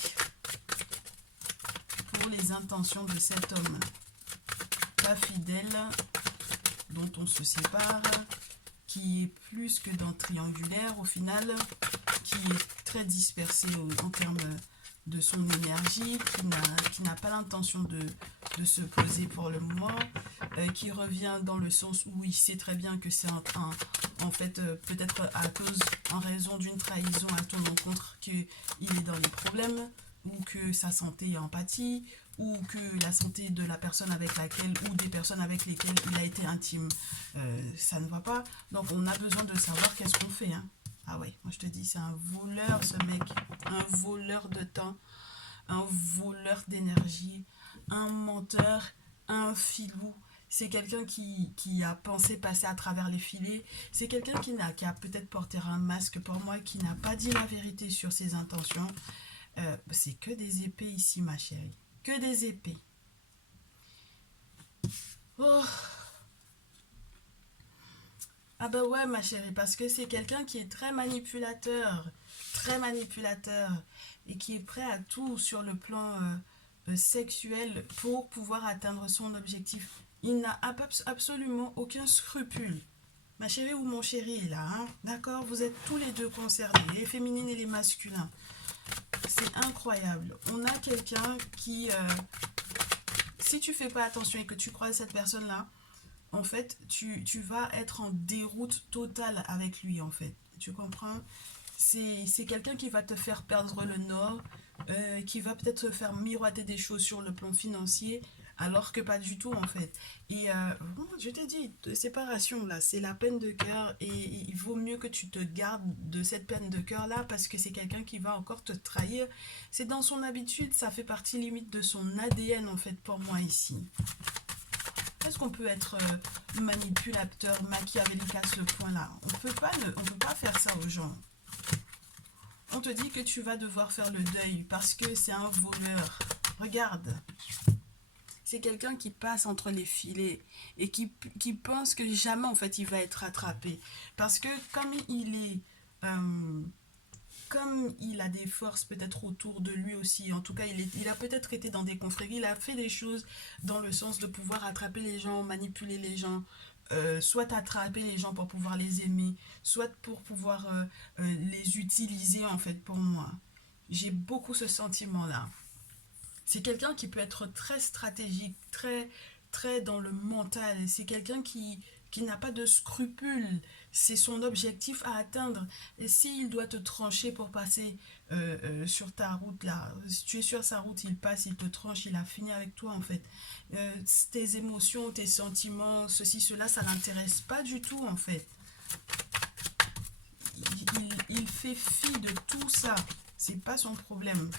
pour les intentions de cet homme, pas fidèle, dont on se sépare, qui est plus que dans triangulaire au final, qui est très dispersé en termes de son énergie, qui n'a pas l'intention de se poser pour le moment, qui revient dans le sens où il sait très bien que c'est en fait peut-être à cause, en raison d'une trahison à ton encontre, qu'il est dans les problèmes, ou que sa santé est en pâtit, ou que la santé de la personne avec laquelle, ou des personnes avec lesquelles il a été intime, ça ne va pas. Donc on a besoin de savoir qu'est-ce qu'on fait, hein. Ah ouais, moi je te dis, c'est un voleur ce mec, un voleur de temps, un voleur d'énergie, un menteur, un filou. C'est quelqu'un qui a pensé passer à travers les filets. C'est quelqu'un qui a peut-être porté un masque pour moi, qui n'a pas dit la vérité sur ses intentions. C'est que des épées ici, ma chérie. Que des épées. Oh. Ah bah ouais, ma chérie, parce que c'est quelqu'un qui est très manipulateur, et qui est prêt à tout sur le plan sexuel pour pouvoir atteindre son objectif. Il n'a absolument aucun scrupule. Ma chérie ou mon chéri est là, hein? D'accord? Vous êtes tous les deux concernés, les féminines et les masculins. C'est incroyable. On a quelqu'un qui, si tu fais pas attention et que tu croises cette personne-là, en fait, tu vas être en déroute totale avec lui, en fait. Tu comprends? C'est quelqu'un qui va te faire perdre le nord, qui va peut-être te faire miroiter des choses sur le plan financier, alors que pas du tout, en fait. Et bon, je t'ai dit, de séparation, là, c'est la peine de cœur, et il vaut mieux que tu te gardes de cette peine de cœur-là, parce que c'est quelqu'un qui va encore te trahir. C'est dans son habitude, ça fait partie limite de son ADN, en fait, pour moi, ici. Est-ce qu'on peut être manipulateur, machiavélique à ce point-là? On peut pas faire ça aux gens. On te dit que tu vas devoir faire le deuil parce que c'est un voleur. Regarde, c'est quelqu'un qui passe entre les filets et qui pense que jamais en fait il va être attrapé. Parce que euh, comme il a des forces peut-être autour de lui aussi, en tout cas il a peut-être été dans des conflits, il a fait des choses dans le sens de pouvoir attraper les gens, manipuler les gens, soit attraper les gens pour pouvoir les aimer, soit pour pouvoir les utiliser en fait pour moi. J'ai beaucoup ce sentiment-là. C'est quelqu'un qui peut être très stratégique, très dans le mental. C'est quelqu'un qui n'a pas de scrupules. C'est son objectif à atteindre. Et s'il doit te trancher pour passer sur ta route, là, si tu es sur sa route, il passe, il te tranche, il a fini avec toi, en fait. Euh, Tes émotions, tes sentiments, ceci, cela, ça l'intéresse pas du tout, en fait. Il fait fi de tout ça. C'est pas son problème.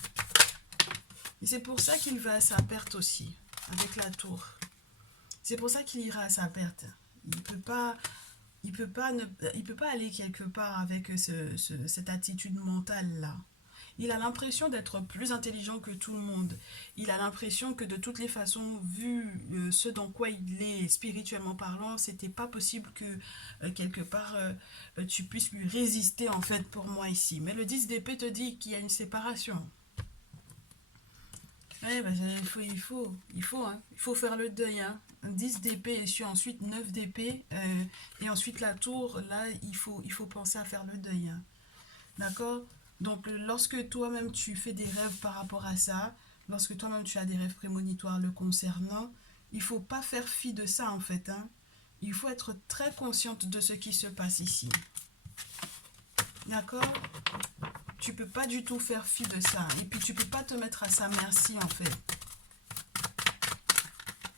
Et c'est pour ça qu'il va à sa perte aussi, avec la tour. C'est pour ça qu'il ira à sa perte. Il peut pas, il peut pas aller quelque part avec cette attitude mentale-là. Il a l'impression d'être plus intelligent que tout le monde. Il a l'impression que de toutes les façons, vu ce dans quoi il est spirituellement parlant, c'était pas possible que quelque part tu puisses lui résister en fait pour moi ici. Mais le 10 d'épée te dit qu'il y a une séparation. Ouais, bah, il faut faire le deuil, hein. 10 d'épée et puis ensuite 9 d'épée. Et ensuite la tour, là, il faut penser à faire le deuil, hein. D'accord? Donc, lorsque toi-même tu fais des rêves par rapport à ça, lorsque toi-même tu as des rêves prémonitoires le concernant, il faut pas faire fi de ça, en fait, hein. Il faut être très consciente de ce qui se passe ici. D'accord? Tu peux pas du tout faire fi de ça. Et puis, tu peux pas te mettre à sa merci, en fait.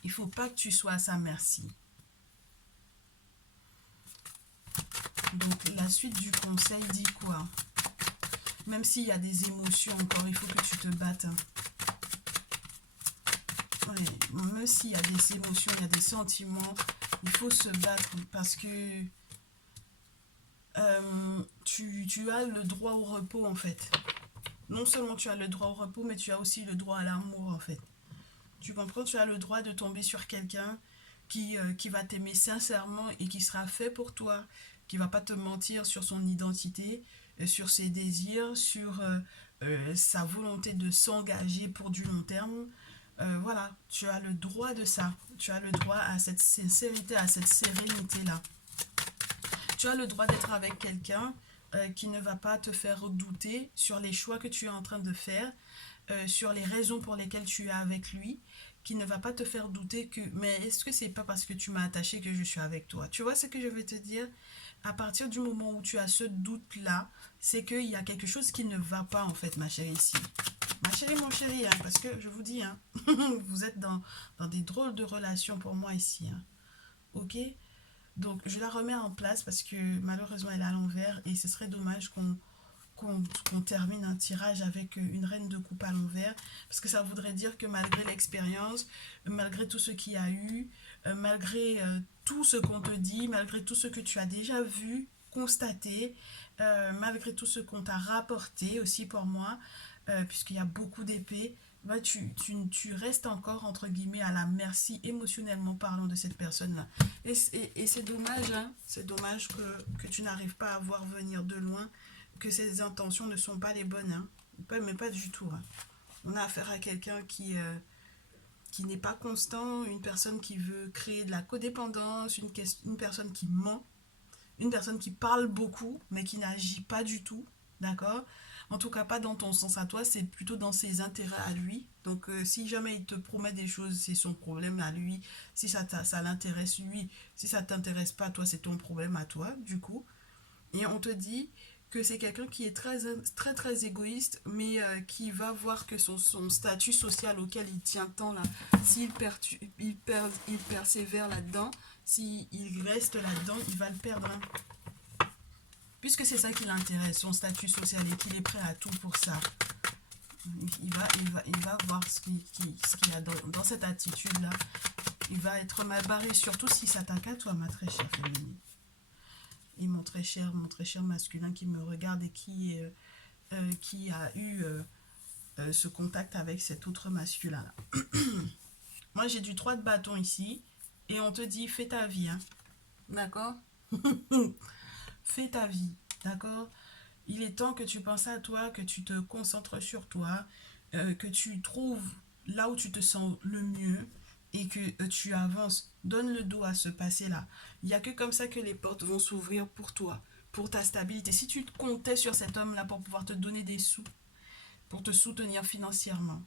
Il faut pas que tu sois à sa merci. Donc, la suite du conseil dit quoi? Même s'il y a des émotions encore, il faut que tu te battes, hein. Ouais, même s'il y a des émotions, il y a des sentiments, il faut se battre parce que tu as le droit au repos, en fait. Non seulement tu as le droit au repos, mais tu as aussi le droit à l'amour, en fait. Tu comprends? Tu as le droit de tomber sur quelqu'un qui va t'aimer sincèrement et qui sera fait pour toi, qui va pas te mentir sur son identité, sur ses désirs, sur sa volonté de s'engager pour du long terme. Voilà, tu as le droit de ça. Tu as le droit à cette sincérité, à cette sérénité-là. Tu as le droit d'être avec quelqu'un qui ne va pas te faire douter sur les choix que tu es en train de faire, sur les raisons pour lesquelles tu es avec lui, qui ne va pas te faire douter que mais est-ce que c'est pas parce que tu m'as attaché que je suis avec toi? Tu vois ce que je vais te dire? À partir du moment où tu as ce doute-là, c'est qu'il y a quelque chose qui ne va pas en fait, ma chérie ici. Ma chérie, mon chéri, hein, parce que je vous dis, hein, vous êtes dans des drôles de relations pour moi ici, hein. Ok? Donc je la remets en place parce que malheureusement elle est à l'envers et ce serait dommage qu'on termine un tirage avec une reine de coupe à l'envers, parce que ça voudrait dire que malgré l'expérience, malgré tout ce qu'il y a eu, malgré tout ce qu'on te dit, malgré tout ce que tu as déjà vu, constaté, malgré tout ce qu'on t'a rapporté aussi pour moi, puisqu'il y a beaucoup d'épées, bah, tu restes encore, entre guillemets, à la merci émotionnellement parlant de cette personne-là. Et c'est dommage, hein, c'est dommage que tu n'arrives pas à voir venir de loin que ses intentions ne sont pas les bonnes, hein. Mais pas du tout, hein. On a affaire à quelqu'un qui n'est pas constant, une personne qui veut créer de la codépendance, une personne qui ment, une personne qui parle beaucoup, mais qui n'agit pas du tout, d'accord? En tout cas, pas dans ton sens à toi, c'est plutôt dans ses intérêts à lui. Donc, si jamais il te promet des choses, c'est son problème à lui. Si ça l'intéresse lui, si ça t'intéresse pas, toi, c'est ton problème à toi, du coup. Et on te dit que c'est quelqu'un qui est très, très, très égoïste, mais qui va voir que son statut social auquel il tient tant là, s'il il persévère là-dedans, s'il reste là-dedans, il va le perdre, hein. Puisque c'est ça qui l'intéresse, son statut social, et qu'il est prêt à tout pour ça. Il va voir ce qu'il a dans cette attitude-là. Il va être mal barré, surtout si ça s'attaque à toi, ma très chère féminine. Et mon très cher masculin qui me regarde et qui a eu ce contact avec cet autre masculin-là. Moi, j'ai du 3 de bâton ici, et on te dit, fais ta vie, hein. D'accord? Fais ta vie, d'accord? Il est temps que tu penses à toi, que tu te concentres sur toi, que tu trouves là où tu te sens le mieux et que tu avances. Donne le dos à ce passé-là. Il n'y a que comme ça que les portes vont s'ouvrir pour toi, pour ta stabilité. Si tu comptais sur cet homme-là pour pouvoir te donner des sous, pour te soutenir financièrement,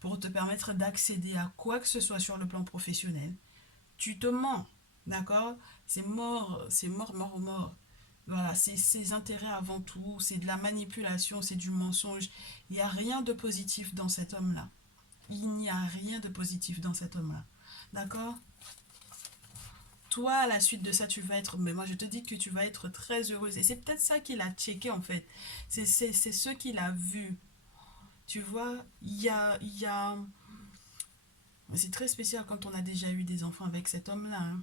pour te permettre d'accéder à quoi que ce soit sur le plan professionnel, tu te mens, d'accord? C'est mort, mort, mort. Voilà, c'est ses intérêts avant tout, c'est de la manipulation, c'est du mensonge. Il n'y a rien de positif dans cet homme-là. Il n'y a rien de positif dans cet homme-là. D'accord? Toi, à la suite de ça, tu vas être... Mais moi, je te dis que tu vas être très heureuse. Et c'est peut-être ça qu'il a checké, en fait. C'est ce qu'il a vu. Tu vois, il y a... C'est très spécial quand on a déjà eu des enfants avec cet homme-là, hein.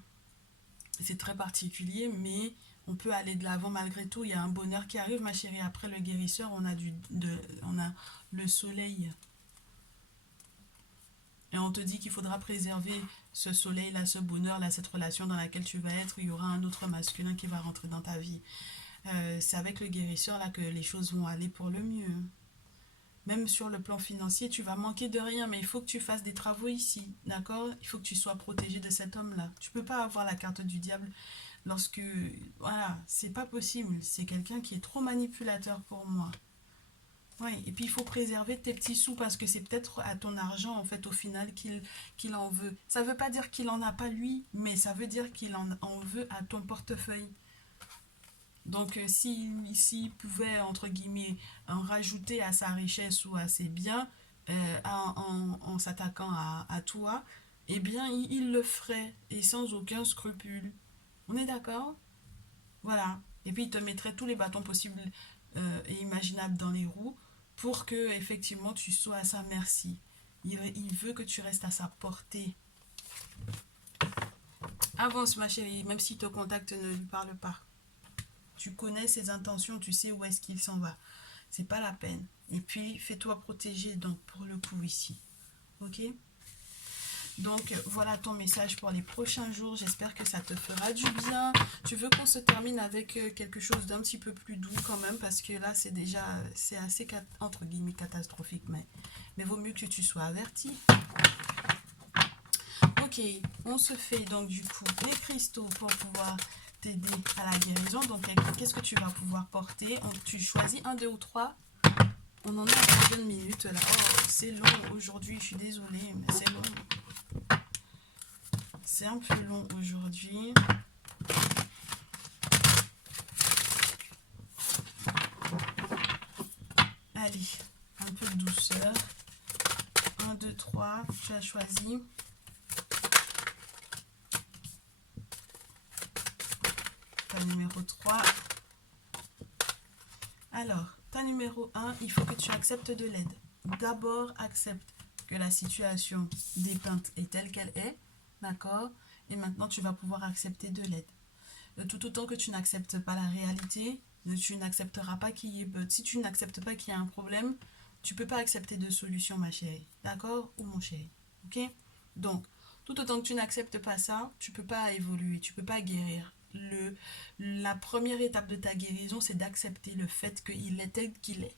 C'est très particulier, mais on peut aller de l'avant malgré tout. Il y a un bonheur qui arrive, ma chérie. Après le guérisseur, on a le soleil. Et on te dit qu'il faudra préserver ce soleil-là, ce bonheur-là, cette relation dans laquelle tu vas être. Il y aura un autre masculin qui va rentrer dans ta vie. C'est avec le guérisseur là que les choses vont aller pour le mieux. Même sur le plan financier, tu vas manquer de rien, mais il faut que tu fasses des travaux ici, d'accord? Il faut que tu sois protégé de cet homme-là. Tu peux pas avoir la carte du diable lorsque... Voilà, c'est pas possible. C'est quelqu'un qui est trop manipulateur pour moi. Ouais, et puis il faut préserver tes petits sous parce que c'est peut-être à ton argent, en fait, au final, qu'il en veut. Ça veut pas dire qu'il en a pas lui, mais ça veut dire qu'il en veut à ton portefeuille. Donc, s'il pouvait, entre guillemets, en rajouter à sa richesse ou à ses biens, en s'attaquant à toi, eh bien, il le ferait, et sans aucun scrupule. On est d'accord? Voilà. Et puis, il te mettrait tous les bâtons possibles et imaginables dans les roues pour que, effectivement, tu sois à sa merci. Il veut que tu restes à sa portée. Avance, ma chérie, même s'il te contacte, ne lui parle pas. Tu connais ses intentions, tu sais où est-ce qu'il s'en va. C'est pas la peine. Et puis, fais-toi protéger donc pour le coup ici. Ok? Donc, voilà ton message pour les prochains jours. J'espère que ça te fera du bien. Tu veux qu'on se termine avec quelque chose d'un petit peu plus doux quand même, parce que là, c'est assez, entre guillemets, catastrophique. Mais vaut mieux que tu sois averti. Ok, on se fait donc du coup les cristaux pour pouvoir t'aider à la guérison. Donc, qu'est-ce que tu vas pouvoir porter? Tu choisis un, deux ou trois. On en est à combien de minutes là? Oh, c'est long aujourd'hui, je suis désolée, mais c'est long. C'est un peu long aujourd'hui. Allez, un peu de douceur. 1, 2, 3, tu as choisi. Ta numéro 3. Alors, ta numéro 1, il faut que tu acceptes de l'aide. D'abord, accepte que la situation dépeinte est telle qu'elle est, d'accord? Et maintenant, tu vas pouvoir accepter de l'aide. Tout autant que tu n'acceptes pas la réalité, tu n'accepteras pas qu'il y ait... Si tu n'acceptes pas qu'il y a un problème, tu peux pas accepter de solution, ma chérie. D'accord? Ou mon chéri. Ok? Donc, tout autant que tu n'acceptes pas ça, tu peux pas évoluer, tu peux pas guérir. La première étape de ta guérison, c'est d'accepter le fait qu'il est tel qu'il est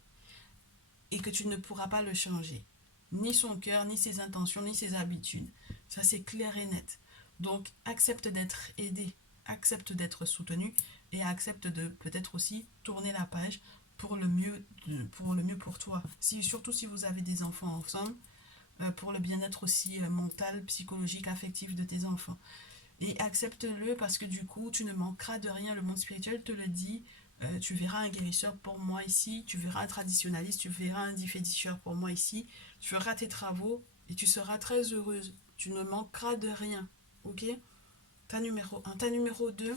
et que tu ne pourras pas le changer. Ni son cœur, ni ses intentions, ni ses habitudes. Ça, c'est clair et net. Donc, accepte d'être aidé, accepte d'être soutenu et accepte de peut-être aussi tourner la page pour le mieux, pour toi. Surtout si vous avez des enfants ensemble, pour le bien-être aussi mental, psychologique, affectif de tes enfants. Et accepte-le parce que du coup, tu ne manqueras de rien. Le monde spirituel te le dit. Tu verras un guérisseur pour moi ici, tu verras un traditionnaliste, tu verras un diffédicheur pour moi ici, tu feras tes travaux et tu seras très heureuse. Tu ne manqueras de rien. Ok? Ta numéro 1. Ta numéro 2,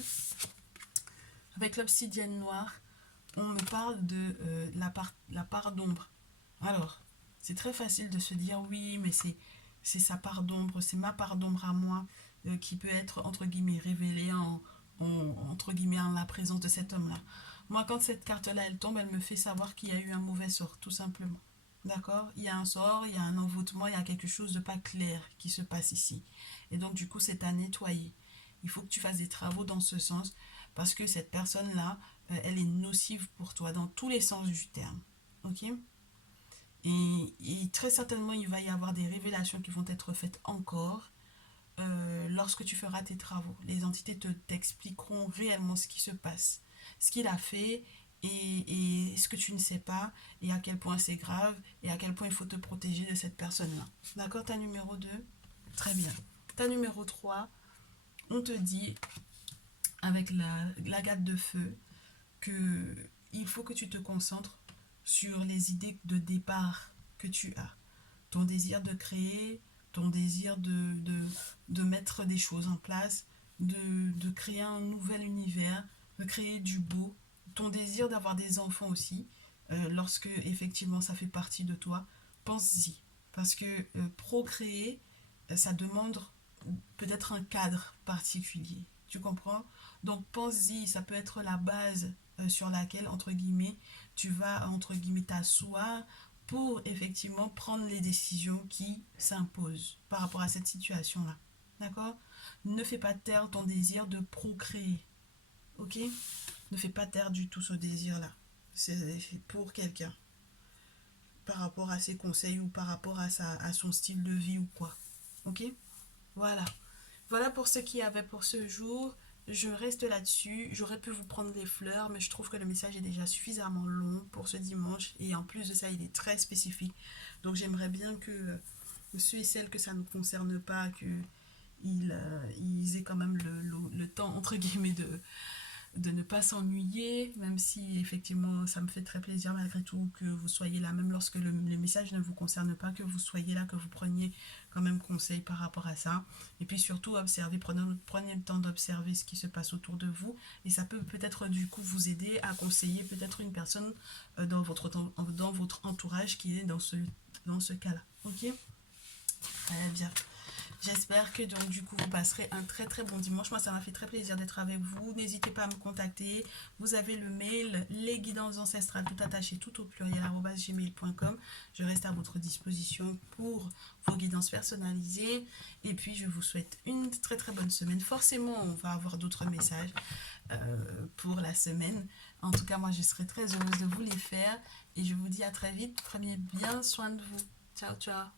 avec l'obsidienne noire, on me parle de la part d'ombre. Alors, c'est très facile de se dire oui, mais c'est sa part d'ombre, c'est ma part d'ombre à moi qui peut être entre guillemets révélée entre guillemets en la présence de cet homme-là. Moi, quand cette carte-là, elle tombe, elle me fait savoir qu'il y a eu un mauvais sort, tout simplement. D'accord? Il y a un sort, il y a un envoûtement, il y a quelque chose de pas clair qui se passe ici. Et donc, du coup, c'est à nettoyer. Il faut que tu fasses des travaux dans ce sens parce que cette personne-là, elle est nocive pour toi dans tous les sens du terme. Ok? Et très certainement, il va y avoir des révélations qui vont être faites encore lorsque tu feras tes travaux. Les entités t'expliqueront réellement ce qui se passe, ce qu'il a fait et ce que tu ne sais pas et à quel point c'est grave et à quel point il faut te protéger de cette personne-là. D'accord, ta numéro 2. Très bien. Ta numéro 3, on te dit avec la gâte de feu que il faut que tu te concentres sur les idées de départ que tu as. Ton désir de créer, ton désir de mettre des choses en place, de créer un nouvel univers, de créer du beau, ton désir d'avoir des enfants aussi, lorsque effectivement ça fait partie de toi, pense-y. Parce que procréer, ça demande peut-être un cadre particulier. Tu comprends? Donc pense-y, ça peut être la base sur laquelle, entre guillemets, tu vas, entre guillemets, t'asseoir pour effectivement prendre les décisions qui s'imposent par rapport à cette situation-là. D'accord? Ne fais pas taire ton désir de procréer. Ok? Ne fais pas taire du tout ce désir-là. C'est pour quelqu'un. Par rapport à ses conseils ou par rapport à son style de vie ou quoi. Ok? Voilà. Voilà pour ce qu'il y avait pour ce jour. Je reste là-dessus. J'aurais pu vous prendre les fleurs, mais je trouve que le message est déjà suffisamment long pour ce dimanche. Et en plus de ça, il est très spécifique. Donc j'aimerais bien que ceux et celles que ça ne concerne pas, qu'ils aient quand même le temps, entre guillemets, de ne pas s'ennuyer, même si effectivement ça me fait très plaisir malgré tout que vous soyez là, même lorsque le message ne vous concerne pas, que vous soyez là, que vous preniez quand même conseil par rapport à ça. Et puis surtout, observez, prenez le temps d'observer ce qui se passe autour de vous et ça peut peut-être du coup vous aider à conseiller peut-être une personne dans votre entourage qui est dans ce cas-là. Ok? Très bien. J'espère que donc du coup vous passerez un très très bon dimanche. Moi ça m'a fait très plaisir d'être avec vous. N'hésitez pas à me contacter. Vous avez le mail les guidances ancestrales tout attaché tout au pluriel @gmail.com. Je reste à votre disposition pour vos guidances personnalisées. Et puis je vous souhaite une très très bonne semaine. Forcément on va avoir d'autres messages pour la semaine. En tout cas moi je serai très heureuse de vous les faire. Et je vous dis à très vite. Prenez bien soin de vous. Ciao ciao.